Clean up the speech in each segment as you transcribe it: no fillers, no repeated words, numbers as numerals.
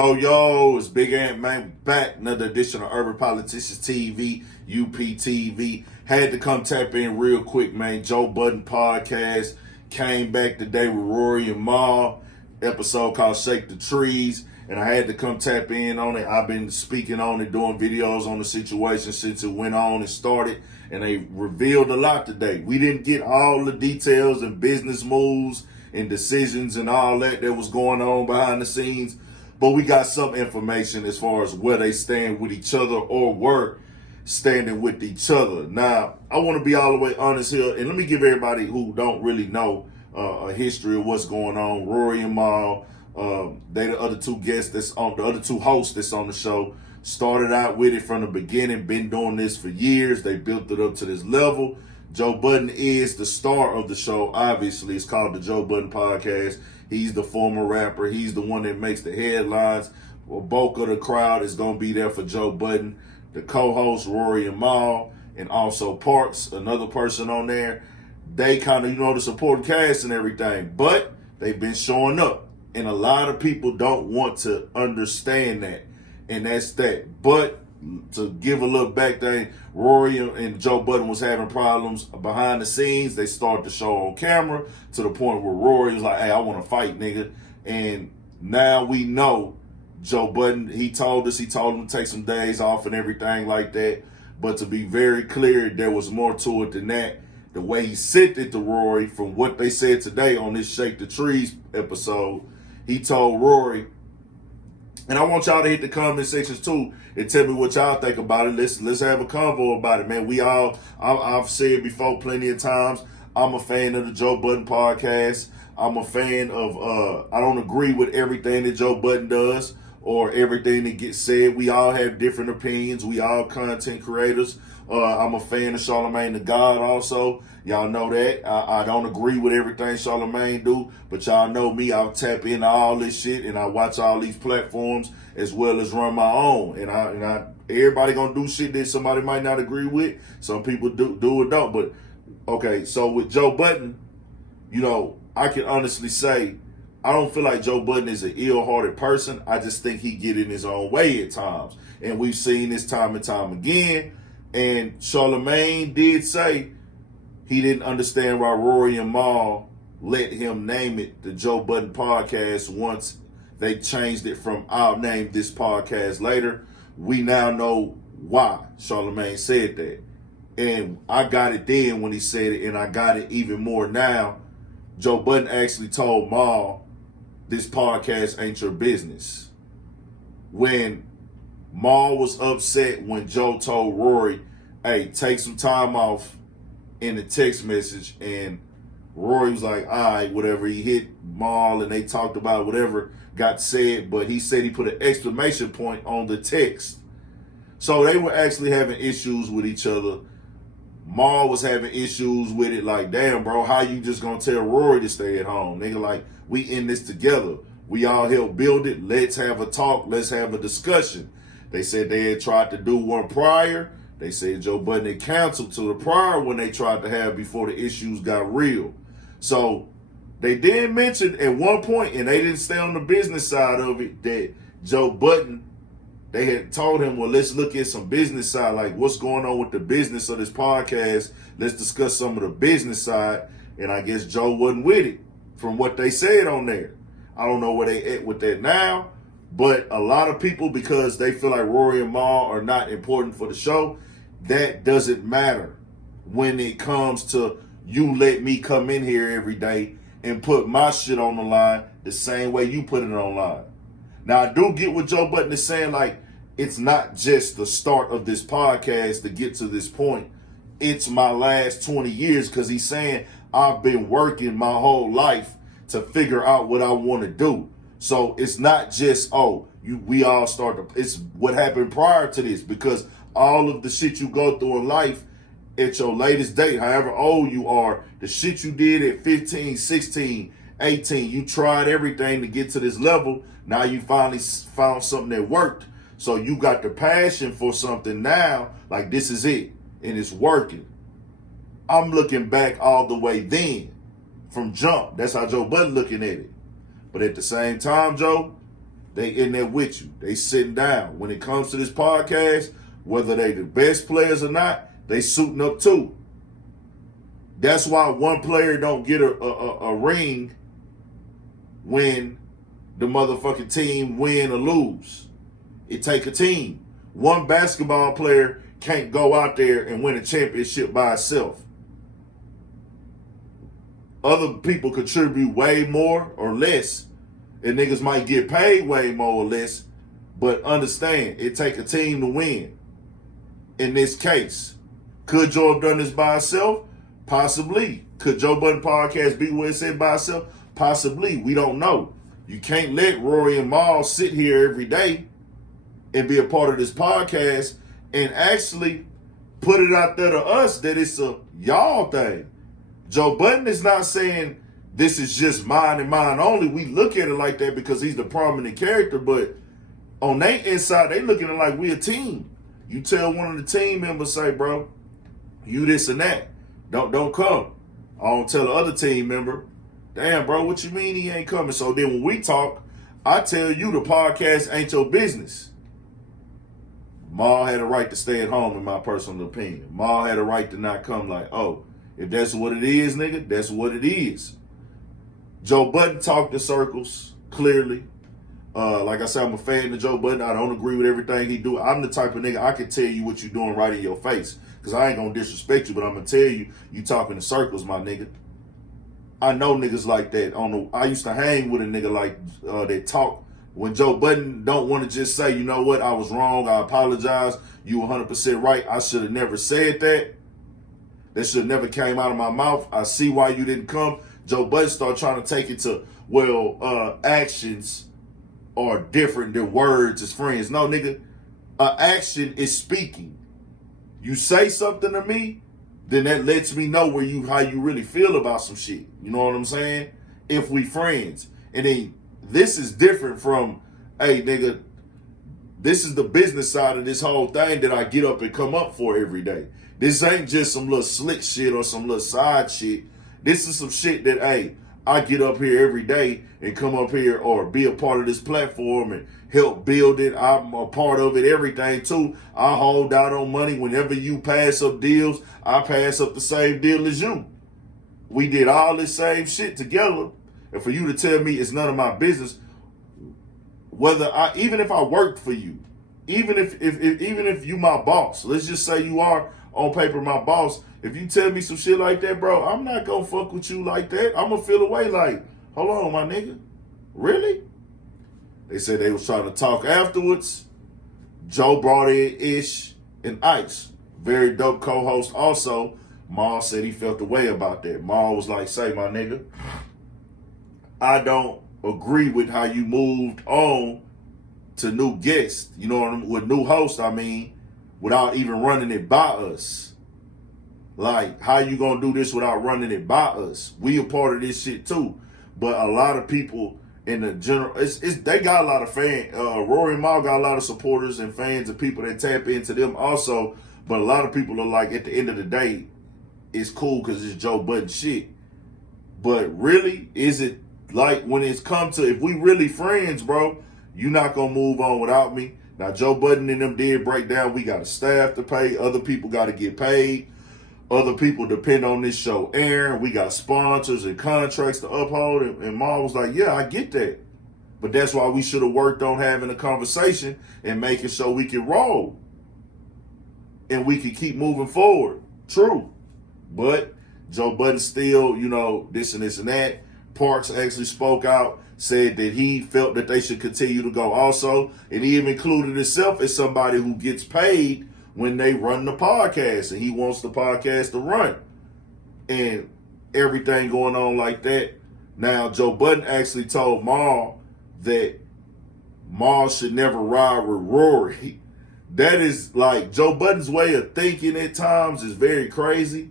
Yo, it's Big Ant Man back. Another edition of Urban Politicians TV, UPTV. Had to come tap in real quick, man. Joe Budden Podcast came back today with Rory and Mal. Episode called Shake the Trees. And I had to come tap in on it. I've been speaking on it, doing videos on the situation since it went on and started. And they revealed a lot today. We didn't get all the details and business moves and decisions and all that was going on behind the scenes. But we got some information as far as where they stand with each other or were standing with each other. Now, I want to be all the way honest here, and let me give everybody who don't really know a history of what's going on. Rory and Mal, they the other two guests that's on, the other two hosts that's on the show, started out with it from the beginning, been doing this for years. They built it up to this level. Joe Budden is the star of the show, obviously. It's called the Joe Budden Podcast. He's the former rapper. He's the one that makes the headlines. Well, bulk of the crowd is going to be there for Joe Budden. The co-host, Rory and Mal, and also Parks, another person on there. They kind of, the supporting cast and everything. But they've been showing up. And a lot of people don't want to understand that. And that's that. But to give a little back thing, Rory and Joe Budden was having problems behind the scenes. They started the show on camera to the point where Rory was like, hey, I want to fight, nigga. And now we know Joe Budden, he told him to take some days off and everything like that. But to be very clear, there was more to it than that. The way he sent it to Rory, from what they said today on this Shake the Trees episode, he told Rory, and I want y'all to hit the comment sections too and tell me what y'all think about it. Let's have a convo about it, man. I've said before plenty of times, I'm a fan of the Joe Budden Podcast. I'm a fan of, I don't agree with everything that Joe Budden does or everything that gets said. We all have different opinions. We all content creators. I'm a fan of Charlamagne the God also. Y'all know that. I don't agree with everything Charlamagne do, but y'all know me. I'll tap into all this shit and I watch all these platforms as well as run my own. And I everybody gonna do shit that somebody might not agree with. Some people do or don't. But okay, so with Joe Budden, I can honestly say I don't feel like Joe Budden is an ill-hearted person. I just think he get in his own way at times. And we've seen this time and time again. And Charlamagne did say he didn't understand why Rory and Mal let him name it the Joe Budden Podcast once they changed it from I'll name this podcast later. We now know why Charlamagne said that. And I got it then when he said it, and I got it even more now. Joe Budden actually told Mal, this podcast ain't your business. When Mal was upset when Joe told Rory, hey, take some time off in the text message, and Rory was like, all right, whatever. He hit Mal and they talked about whatever got said, but he said he put an exclamation point on the text. So they were actually having issues with each other. Mal was having issues with it, like, damn, bro, how you just gonna tell Rory to stay at home? Nigga, like, we in this together. We all help build it. Let's have a talk. Let's have a discussion. They said they had tried to do one prior. They said Joe Budden had canceled to the prior one they tried to have before the issues got real. So they did mention at one point, and they didn't stay on the business side of it, that Joe Budden, they had told him, well, let's look at some business side, like what's going on with the business of this podcast. Let's discuss some of the business side. And I guess Joe wasn't with it from what they said on there. I don't know where they at with that now, but a lot of people, because they feel like Rory and Mal are not important for the show, that doesn't matter when it comes to you let me come in here every day and put my shit on the line the same way you put it online. Now, I do get what Joe Budden is saying, like, it's not just the start of this podcast to get to this point. It's my last 20 years, because he's saying I've been working my whole life to figure out what I want to do. So it's not just, we all start it's what happened prior to this, because all of the shit you go through in life at your latest date, however old you are, the shit you did at 15, 16, 18, you tried everything to get to this level. Now you finally found something that worked. So you got the passion for something now, like this is it, and it's working. I'm looking back all the way then, from jump. That's how Joe Budden looking at it. But at the same time, Joe, They in there with you. They sitting down. When it comes to this podcast, whether they the best players or not, they suiting up too. That's why one player don't get a ring when the motherfucking team win or lose. It take a team. One basketball player can't go out there and win a championship by itself. Other people contribute way more or less, and niggas might get paid way more or less, but understand, it take a team to win. In this case, could Joe have done this by himself? Possibly. Could Joe Budden Podcast be where it's at by itself? Possibly. We don't know. You can't let Rory and Mal sit here every day and be a part of this podcast and actually put it out there to us that it's a y'all thing. Joe Budden is not saying this is just mine and mine only. We look at it like that because he's the prominent character, but on their inside, they looking at it like we a team. You tell one of the team members, say, bro, you this and that. Don't come. I don't tell the other team member, damn, bro, what you mean he ain't coming? So then when we talk, I tell you the podcast ain't your business. Mal had a right to stay at home, in my personal opinion. Mal had a right to not come like, oh, if that's what it is, nigga, that's what it is. Joe Budden talked in circles, clearly. Like I said, I'm a fan of Joe Budden. I don't agree with everything he do. I'm the type of nigga, I can tell you what you're doing right in your face. Because I ain't going to disrespect you, but I'm going to tell you, you talking in circles, my nigga. I know niggas like that. I used to hang with a nigga like that talk. When Joe Budden don't want to just say, you know what, I was wrong, I apologize, you 100% right, I should have never said that. That should have never came out of my mouth. I see why you didn't come. Joe Budden started trying to take it to, actions are different than words as friends. No, nigga, action is speaking. You say something to me, then that lets me know how you really feel about some shit. You know what I'm saying? If we friends. And then this is different from, hey, nigga, this is the business side of this whole thing that I get up and come up for every day. This ain't just some little slick shit or some little side shit. This is some shit that, hey, I get up here every day and come up here or be a part of this platform and help build it. I'm a part of it, everything too. I hold out on money. Whenever you pass up deals, I pass up the same deal as you. We did all this same shit together. And for you to tell me it's none of my business, even if I worked for you, even if you my boss, let's just say you are on paper my boss, if you tell me some shit like that, bro, I'm not gonna fuck with you like that. I'm gonna feel away like, hold on, my nigga. Really? They said they was trying to talk afterwards. Joe brought in Ish and Ice. Very dope co-host also. Mal said he felt the way about that. Mal was like, say, my nigga, I don't agree with how you moved on to new guests. You know what I mean? With new hosts, I mean, without even running it by us. Like, how you gonna do this without running it by us? We a part of this shit too. But a lot of people in the general, they got a lot of fans. Rory Mal got a lot of supporters and fans and people that tap into them also. But a lot of people are like, at the end of the day, it's cool because it's Joe Budden shit. But really, is it like when it's come to, if we really friends, bro, you not gonna move on without me? Now, Joe Budden and them did break down. We got a staff to pay. Other people got to get paid. Other people depend on this show airing. We got sponsors and contracts to uphold. And Mal was like, yeah, I get that. But that's why we should have worked on having a conversation and making sure we can roll. And we can keep moving forward. True. But Joe Budden still, this and this and that. Parks actually spoke out, said that he felt that they should continue to go also. And he even included himself as somebody who gets paid when they run the podcast, and he wants the podcast to run and everything going on like that. Now, Joe Budden actually told Mal that Mal should never ride with Rory. That is like, Joe Budden's way of thinking at times is very crazy.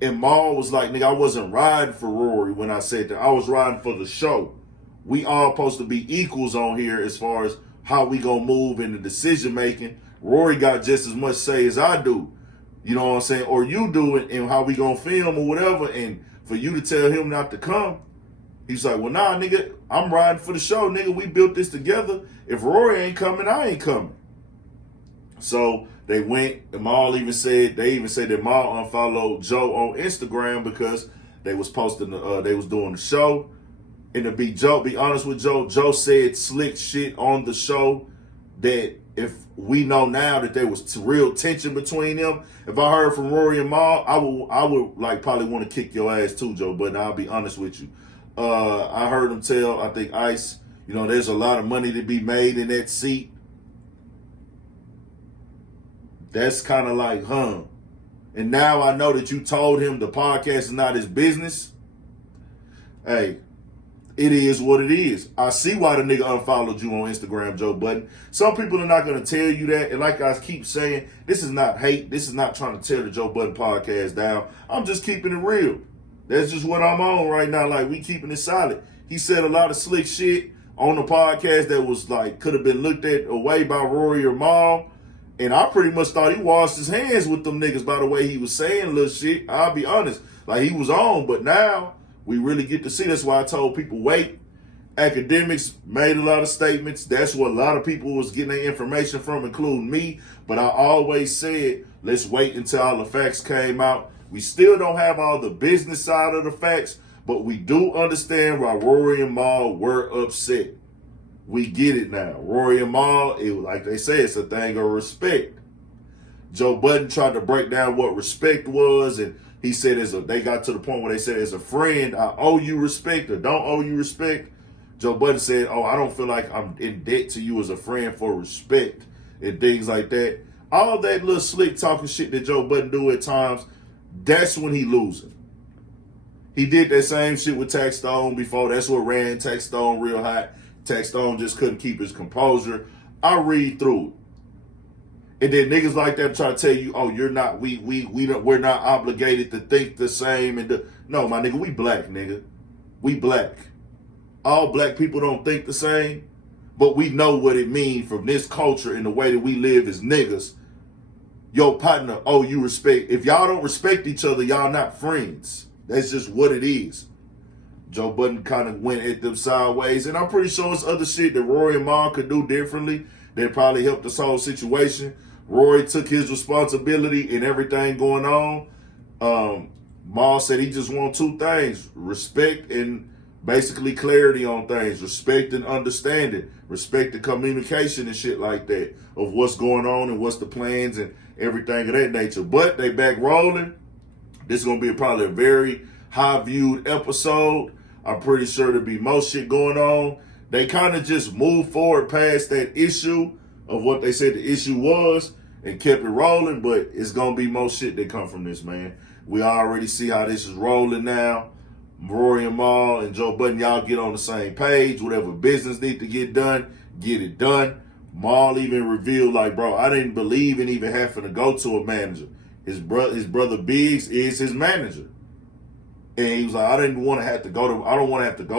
And Mal was like, nigga, I wasn't riding for Rory when I said that. I was riding for the show. We all supposed to be equals on here as far as how we gonna move in the decision making. Rory got just as much say as I do, you know what I'm saying, or you do it, and how we gonna film or whatever. And for you to tell him not to come, he's like, well, nah, nigga, I'm riding for the show, nigga. We built this together. If Rory ain't coming, I ain't coming. So they went, and Mal even said that Mal unfollowed Joe on Instagram because they was posting they was doing the show. And to be honest with Joe said slick shit on the show that if we know now that there was real tension between them, if I heard from Rory and Mal, I would like probably want to kick your ass too, Joe. But I'll be honest with you. I heard him tell, I think Ice, there's a lot of money to be made in that seat. That's kind of like, And now I know that you told him the podcast is not his business. Hey, it is what it is. I see why the nigga unfollowed you on Instagram, Joe Budden. Some people are not going to tell you that. And like I keep saying, this is not hate. This is not trying to tear the Joe Budden podcast down. I'm just keeping it real. That's just what I'm on right now. Like, we keeping it solid. He said a lot of slick shit on the podcast that was like, could have been looked at away by Rory or Mal. And I pretty much thought he washed his hands with them niggas by the way he was saying little shit. I'll be honest. Like, he was on, but now we really get to see. That's why I told people, wait. Academics made a lot of statements. That's what a lot of people was getting their information from, including me. But I always said, let's wait until all the facts came out. We still don't have all the business side of the facts, but we do understand why Rory and Mal were upset. We get it now. Rory and Mal, like they say, it's a thing of respect. Joe Budden tried to break down what respect was, and he said they got to the point where they said, as a friend, I owe you respect or don't owe you respect. Joe Budden said, I don't feel like I'm in debt to you as a friend for respect and things like that. All that little slick talking shit that Joe Budden do at times, that's when he losing. He did that same shit with Tax Stone before. That's what ran Tax Stone real hot. Tax Stone just couldn't keep his composure. I read through it. And then niggas like that try to tell you, you're not, we're not obligated to think the same. No, my nigga, we black, nigga. We black. All black people don't think the same, but we know what it means from this culture and the way that we live as niggas. Your partner owe you respect. If y'all don't respect each other, y'all not friends. That's just what it is. Joe Budden kind of went at them sideways, and I'm pretty sure it's other shit that Rory and Mal could do differently that probably helped this whole situation. Rory took his responsibility in everything going on. Mal said he just want two things: respect and basically clarity on things, respect and understanding, respect and communication and shit like that of what's going on and what's the plans and everything of that nature. But they back rolling. This is going to be probably a very high-viewed episode. I'm pretty sure there'll be more shit going on. They kind of just moved forward past that issue of what they said the issue was and kept it rolling, but it's going to be more shit that come from this, man. We already see how this is rolling now. Rory and Mal and Joe Budden, y'all get on the same page. Whatever business need to get done, get it done. Mal even revealed, like, bro, I didn't believe in even having to go to a manager. His brother Biggs is his manager. And he was like, I don't want to have to go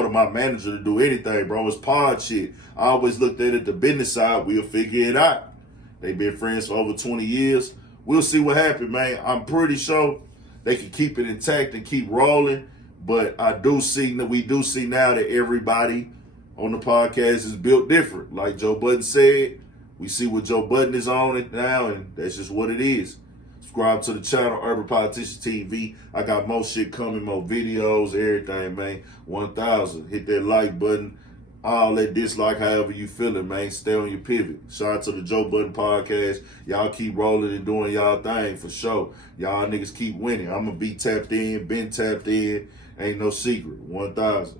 to my manager to do anything, bro. It's pod shit. I always looked at it the business side. We'll figure it out. They've been friends for over 20 years. We'll see what happens, man. I'm pretty sure they can keep it intact and keep rolling. But we do see now that everybody on the podcast is built different. Like Joe Budden said, we see what Joe Budden is on it now, and that's just what it is. Subscribe to the channel, Urban Politician TV. I got more shit coming, more videos, everything, man. 1,000. Hit that like button. All that dislike, however you feeling, man. Stay on your pivot. Shout out to the Joe Budden Podcast. Y'all keep rolling and doing y'all thing for sure. Y'all niggas keep winning. I'm going to be tapped in, been tapped in. Ain't no secret. 1,000.